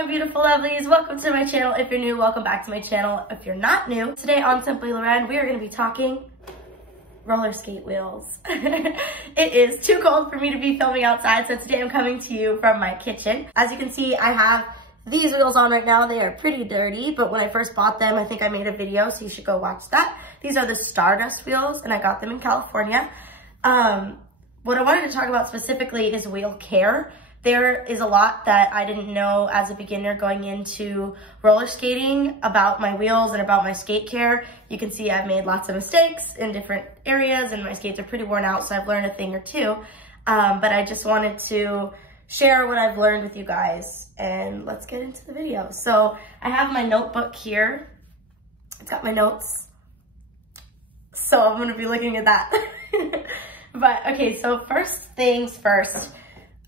my beautiful lovelies, welcome to my channel. If you're new, welcome back to my channel. If you're not new, today on Simply Loren, we are going to be talking roller skate wheels. It is too cold for me to be filming outside, so today I'm coming to you from my kitchen. As you can see, I have these wheels on right now. They are pretty dirty, but when I first bought them, I think I made a video, so you should go watch that. These are the Stardust wheels, and I got them in California. What I wanted to talk about specifically is wheel care. There is a lot that I didn't know as a beginner going into roller skating about my wheels and about my skate care. You can see I've made lots of mistakes in different areas and my skates are pretty worn out, so I've learned a thing or two. But I just wanted to share what I've learned with you guys, and let's get into the video. So I have my notebook here. It's got my notes. So I'm gonna be looking at that. But okay, so first things first,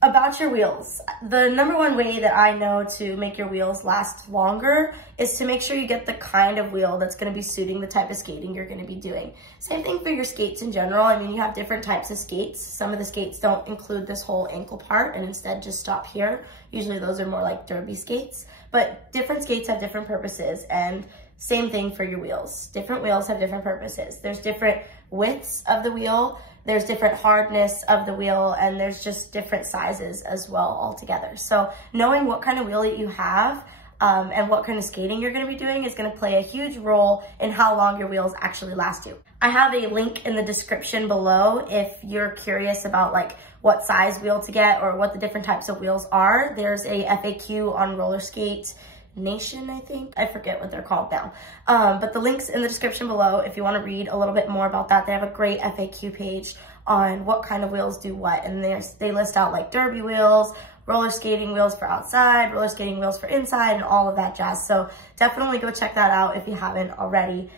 about your wheels. The number one way that I know to make your wheels last longer is to make sure you get the kind of wheel that's gonna be suiting the type of skating you're gonna be doing. Same thing for your skates in general. I mean, you have different types of skates. Some of the skates don't include this whole ankle part and instead just stop here. Usually those are more like derby skates, but different skates have different purposes, and same thing for your wheels. Different wheels have different purposes. There's different widths of the wheel, there's different hardness of the wheel, and there's just different sizes as well altogether. So knowing what kind of wheel that you have and what kind of skating you're gonna be doing is gonna play a huge role in how long your wheels actually last you. I have a link in the description below if you're curious about like what size wheel to get or what the different types of wheels are. There's a FAQ on Rollerskate Nation, I think. I forget what they're called now. But the link's in the description below if you want to read a little bit more about that. They have a great FAQ page on what kind of wheels do what, and they list out like derby wheels, roller skating wheels for outside, roller skating wheels for inside, and all of that jazz. So definitely go check that out if you haven't already.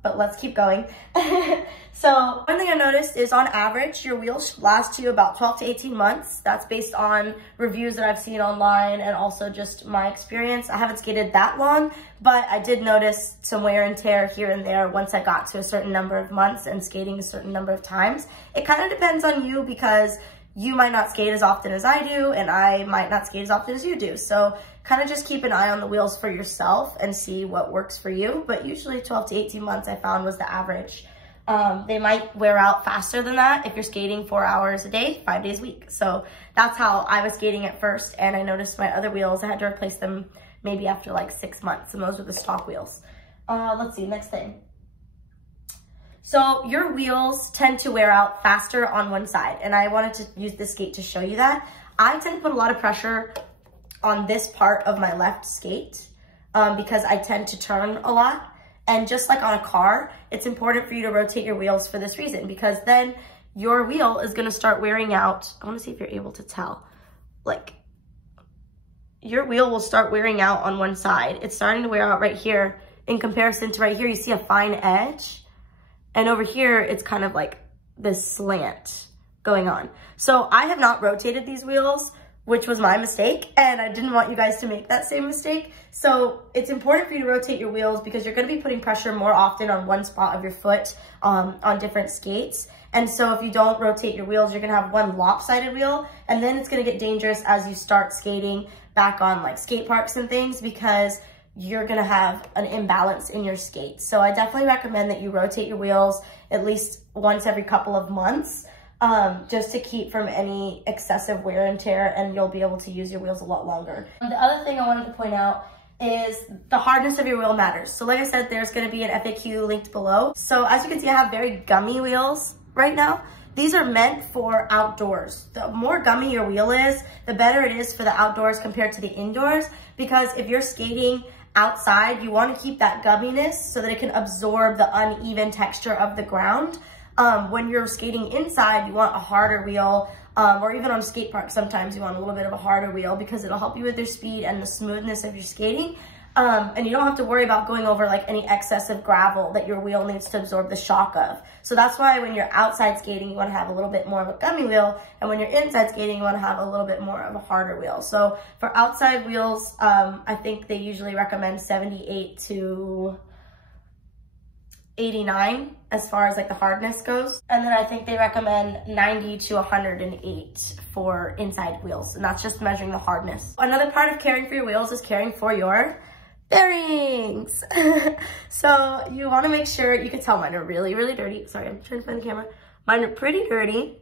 But let's keep going. So one thing I noticed is on average, your wheels last you about 12 to 18 months. That's based on reviews that I've seen online and also just my experience. I haven't skated that long, but I did notice some wear and tear here and there once I got to a certain number of months and skating a certain number of times. It kind of depends on you because you might not skate as often as I do, and I might not skate as often as you do. So kind of just keep an eye on the wheels for yourself and see what works for you. But usually 12 to 18 months I found was the average. They might wear out faster than that if you're skating 4 hours a day, 5 days a week. So that's how I was skating at first, and I noticed my other wheels, I had to replace them maybe after like 6 months, and those were the stock wheels. Let's see, next thing. So your wheels tend to wear out faster on one side, and I wanted to use this skate to show you that. I tend to put a lot of pressure on this part of my left skate because I tend to turn a lot. And just like on a car, it's important for you to rotate your wheels for this reason, because then your wheel is gonna start wearing out. I wanna see if you're able to tell. Like, your wheel will start wearing out on one side. It's starting to wear out right here. In comparison to right here, you see a fine edge. And over here, it's kind of like this slant going on. So I have not rotated these wheels, which was my mistake, and I didn't want you guys to make that same mistake. So it's important for you to rotate your wheels because you're gonna be putting pressure more often on one spot of your foot on different skates. And so if you don't rotate your wheels, you're gonna have one lopsided wheel, and then it's gonna get dangerous as you start skating back on like skate parks and things, because you're gonna have an imbalance in your skates. So I definitely recommend that you rotate your wheels at least once every couple of months, just to keep from any excessive wear and tear, and you'll be able to use your wheels a lot longer. The other thing I wanted to point out is the hardness of your wheel matters. So like I said, there's gonna be an FAQ linked below. So as you can see, I have very gummy wheels right now. These are meant for outdoors. The more gummy your wheel is, the better it is for the outdoors compared to the indoors, because if you're skating outside, you want to keep that gumminess so that it can absorb the uneven texture of the ground. When you're skating inside, you want a harder wheel, or even on a skate park, sometimes you want a little bit of a harder wheel because it'll help you with your speed and the smoothness of your skating. And you don't have to worry about going over like any excessive gravel that your wheel needs to absorb the shock of. So that's why when you're outside skating, you want to have a little bit more of a gummy wheel. And when you're inside skating, you want to have a little bit more of a harder wheel. So for outside wheels, I think they usually recommend 78 to 89 as far as like the hardness goes. And then I think they recommend 90 to 108 for inside wheels. And that's just measuring the hardness. Another part of caring for your wheels is caring for your bearings. So you want to make sure, you can tell mine are really, really dirty. Sorry, I'm trying to find the camera. Mine are pretty dirty.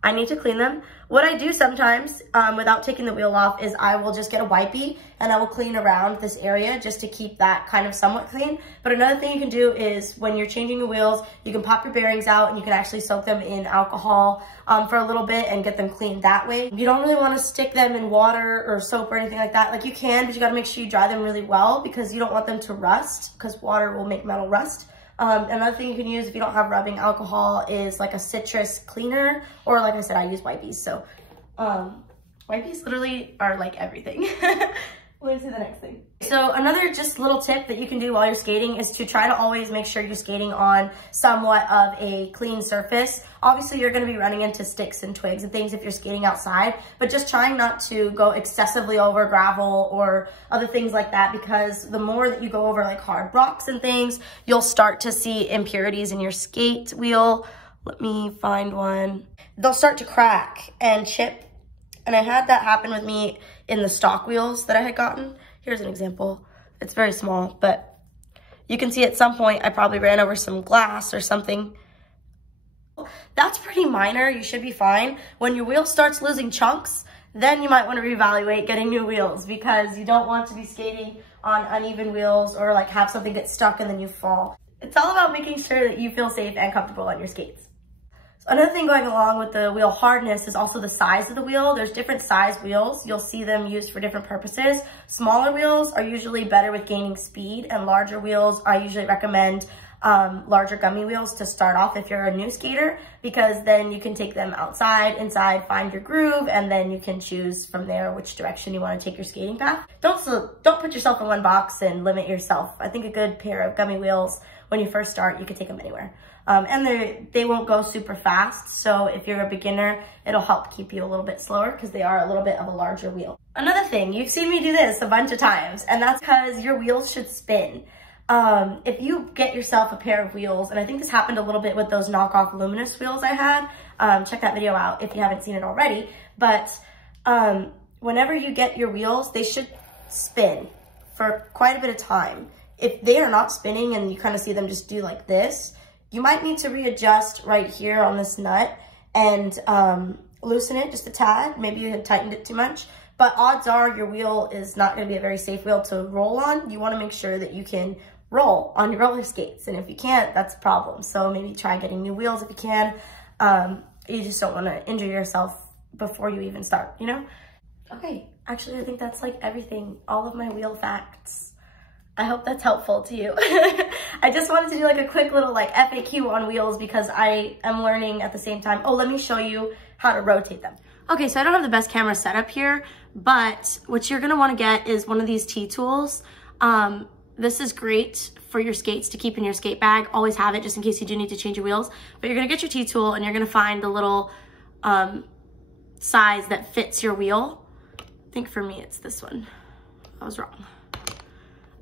I need to clean them. What I do sometimes, without taking the wheel off, is I will just get a wipey and I will clean around this area just to keep that kind of somewhat clean. But another thing you can do is when you're changing the wheels, you can pop your bearings out and you can actually soak them in alcohol for a little bit and get them cleaned that way. You don't really want to stick them in water or soap or anything like that. Like you can, but you got to make sure you dry them really well because you don't want them to rust, because water will make metal rust. Another thing you can use if you don't have rubbing alcohol is like a citrus cleaner, or like I said, I use wipes. So wipes literally are like everything. Let's do the next thing. So another just little tip that you can do while you're skating is to try to always make sure you're skating on somewhat of a clean surface. Obviously, you're going to be running into sticks and twigs and things if you're skating outside, but just trying not to go excessively over gravel or other things like that, because the more that you go over like hard rocks and things, you'll start to see impurities in your skate wheel. Let me find one. They'll start to crack and chip. And I had that happen with me in the stock wheels that I had gotten. Here's an example. It's very small, but you can see at some point I probably ran over some glass or something. That's pretty minor. You should be fine. When your wheel starts losing chunks, then you might want to reevaluate getting new wheels, because you don't want to be skating on uneven wheels or like have something get stuck and then you fall. It's all about making sure that you feel safe and comfortable on your skates. Another thing going along with the wheel hardness is also the size of the wheel. There's different size wheels. You'll see them used for different purposes. Smaller wheels are usually better with gaining speed, and larger wheels, I usually recommend larger gummy wheels to start off if you're a new skater, because then you can take them outside, inside, find your groove, and then you can choose from there which direction you want to take your skating path. Don't put yourself in one box and limit yourself. I think a good pair of gummy wheels, when you first start, you can take them anywhere. And they won't go super fast, so if you're a beginner, it'll help keep you a little bit slower because they are a little bit of a larger wheel. Another thing, you've seen me do this a bunch of times, and that's because your wheels should spin. If you get yourself a pair of wheels, and I think this happened a little bit with those knockoff luminous wheels I had, check that video out if you haven't seen it already, but whenever you get your wheels, they should spin for quite a bit of time. If they are not spinning and you kind of see them just do like this, you might need to readjust right here on this nut and loosen it just a tad. Maybe you had tightened it too much, but odds are your wheel is not going to be a very safe wheel to roll on. You want to make sure that you can roll on your roller skates, and if you can't, that's a problem. So maybe try getting new wheels if you can. You just don't want to injure yourself before you even start, you know? Okay, actually I think that's like everything, all of my wheel facts. I hope that's helpful to you. I just wanted to do like a quick little like FAQ on wheels because I am learning at the same time. Oh, let me show you how to rotate them. Okay, so I don't have the best camera setup here, but what you're gonna wanna get is one of these T-tools. This is great for your skates to keep in your skate bag. Always have it just in case you do need to change your wheels. But you're gonna get your T-tool and you're gonna find the little size that fits your wheel. I think for me it's this one. I was wrong.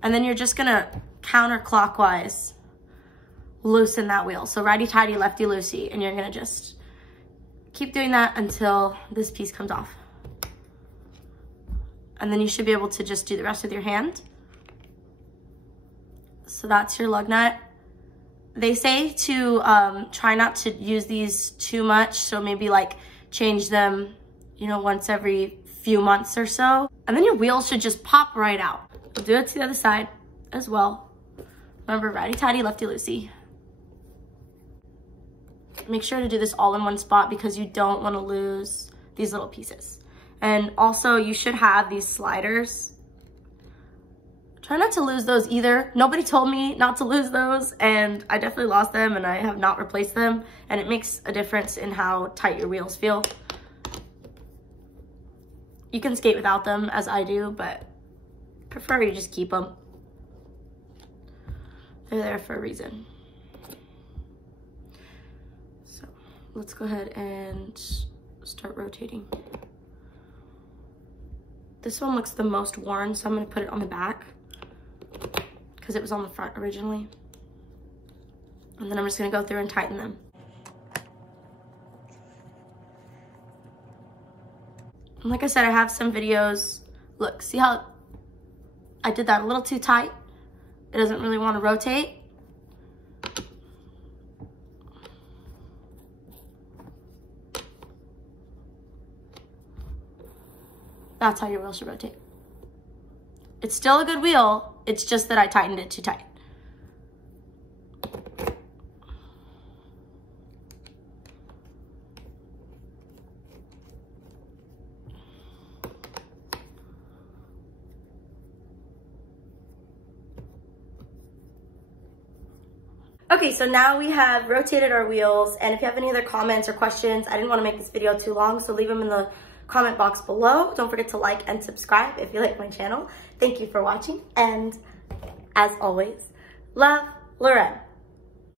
And then you're just gonna counterclockwise loosen that wheel. So righty-tighty, lefty-loosey, and you're gonna just keep doing that until this piece comes off. And then you should be able to just do the rest with your hand. So that's your lug nut. They say to try not to use these too much, so maybe like change them, you know, once every few months or so. And then your wheels should just pop right out. We'll do it to the other side as well. Remember, righty-tighty, lefty-loosey. Make sure to do this all in one spot because you don't want to lose these little pieces. And also, you should have these sliders. Try not to lose those either. Nobody told me not to lose those, and I definitely lost them, and I have not replaced them, and it makes a difference in how tight your wheels feel. You can skate without them, as I do, but prefer you just keep them. They're there for a reason. So let's go ahead and start rotating. This one looks the most worn, so I'm gonna put it on the back because it was on the front originally. And then I'm just gonna go through and tighten them. And like I said, I have some videos. Look, see how I did that a little too tight? It doesn't really want to rotate. That's how your wheel should rotate. It's still a good wheel, it's just that I tightened it too tight. Okay, so now we have rotated our wheels, and if you have any other comments or questions, I didn't want to make this video too long, so leave them in the comment box below. Don't forget to like and subscribe if you like my channel. Thank you for watching, and as always, love, Loren.